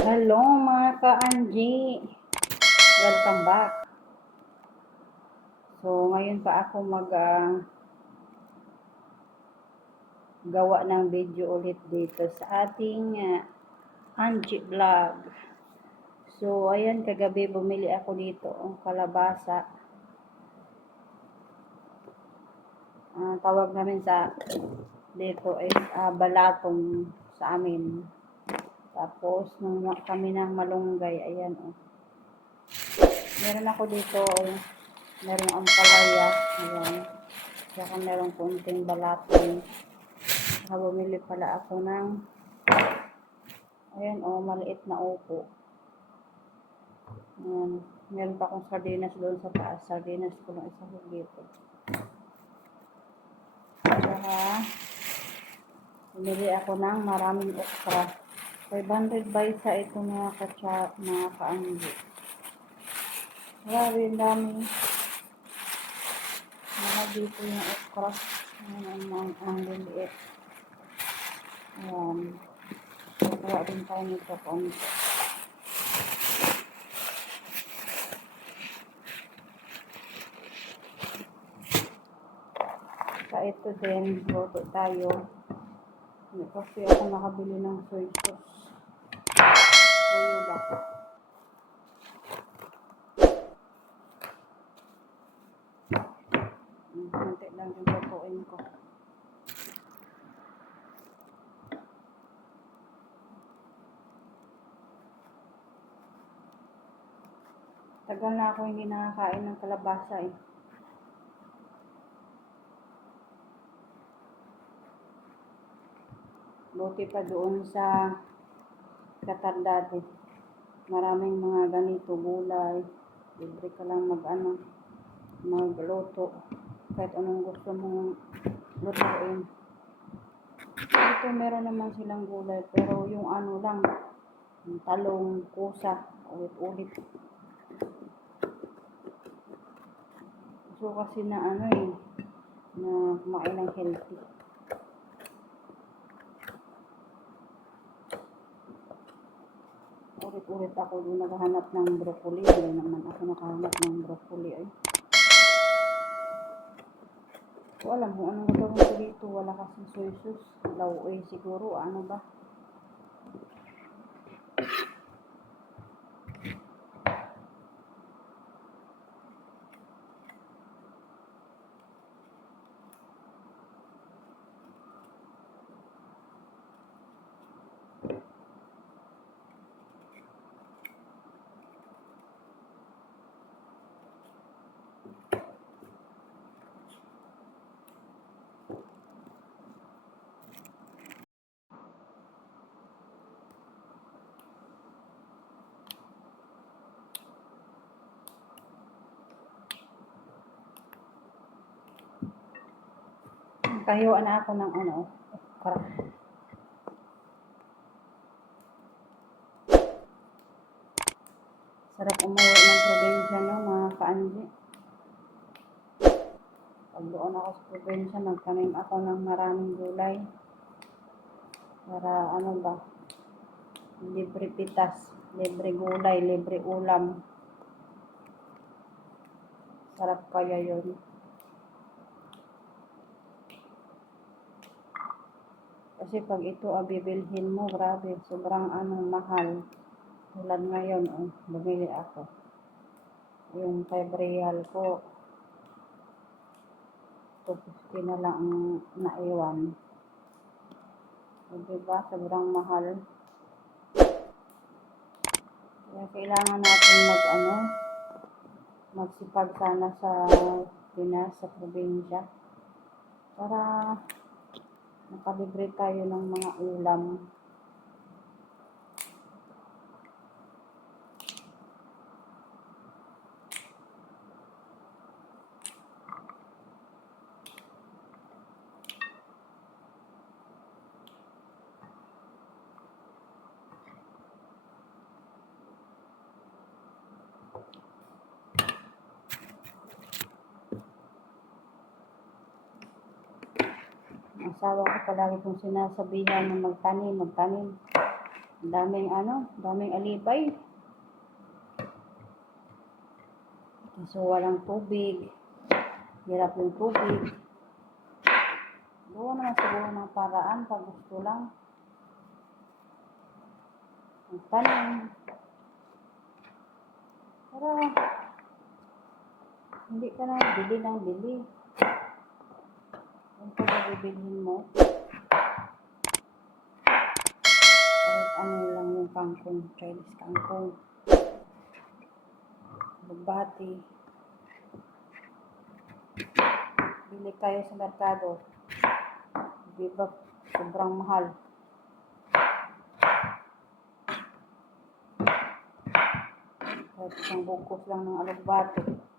Hello mga ka-Angie! Welcome back! So, ngayon pa ako gawa ng video ulit dito sa ating Angie Vlog. So, ayan, kagabi bumili ako dito ang kalabasa. Tawag namin sa dito is balatong sa amin. Tapos, nung kami ng malunggay, ayan oh. Meron ako dito, merong ampalaya, ayan. Saka merong kunting balatong. Saka bumili pala ako ng, ayan maliit na upo. Ayan. Meron pa akong sardinas doon sa taas. Sardinas ko lang isa dito. Saka, bumili ako ng maraming okra. 500 ba isa ito mga ka-Angie. Grabe, dami. Mga dito yung okra. Ang liliit. Ayan. Kaya din tayo nito konti. Sa ito din, luto tayo. Kasi ako nakabili ng soy sauce. Soy ba? Konti lang yung lutuin ko. Tagal na ako hindi nakakain ng kalabasa eh. Buti pa doon sa Qatar dati. Maraming mga ganito gulay. Libre ka lang magluto. Kahit anong gusto mong lutuin. Dito meron naman silang gulay. Pero yung lang, yung talong, kusa, ulit-ulit. Gusto kasi na na kumain ng healthy. Ulit-ulit ako doon naghahanap ng broccoli. Hindi naman ako nakahanap ng broccoli ay. So, alam mo, anong gagawin ko dito? Wala kasing soy sauce. Lauoy siguro, ano ba? Kahiwaan na ako ng okra. Sarap umuwi ng probinsya, no, mga ka-Angie. Pag doon ako sa probinsya, nagtanim ako ng maraming gulay. Para libre pitas, libre gulay, libre ulam. Sarap kaya yun. Kasi pag ito bibilhin mo, grabe, sobrang mahal. Tulad ngayon, bumili ako. Yung 5 real ko, 250 na lang ang naiwan. So, diba? Sobrang mahal. Kaya kailangan natin magsipag sana sa Pinas, sa probinsya. Para makalibre tayo ng mga ulam. Asawa ko palagi kong sinasabihan na magtanim. Daming alipay. So, walang tubig. Hirap yung tubig. Doon naman siguro ng paraan pag gusto lang. Ang tanim. Pero, hindi ka na bili ng bili. Kung pa bibilhin mo. Kahit ano lang yung kangkong. Chinese kangkong. Magbati. Bili kayo sa merkado. Diba, sobrang mahal. Kahit isang bugkos lang ng alugbati.